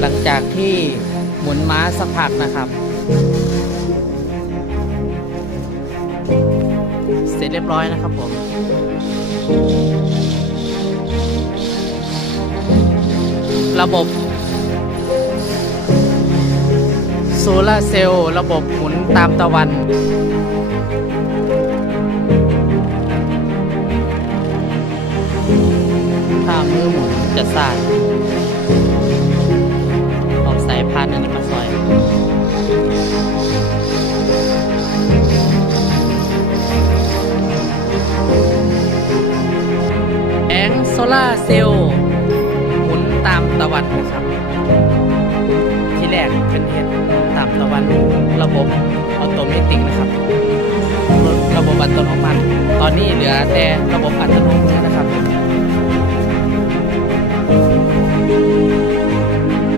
หลังจากที่หมุนม้าสักพักนะครับ เสร็จเรียบร้อยนะครับผมระบบโซลาร์เซลล์ระบบหมุนตามตะวัน ถ้ามือหมุนจะสั่น งโซลาเซลล์หมุนตามตะวันนะครับ ที่แรกเป็นเห็นตามตะวันระบบออโตเมติกนะครับ ระบบอัตโนมัติ ตอนนี้เหลือแต่ระบบอัตโนมือนะครับ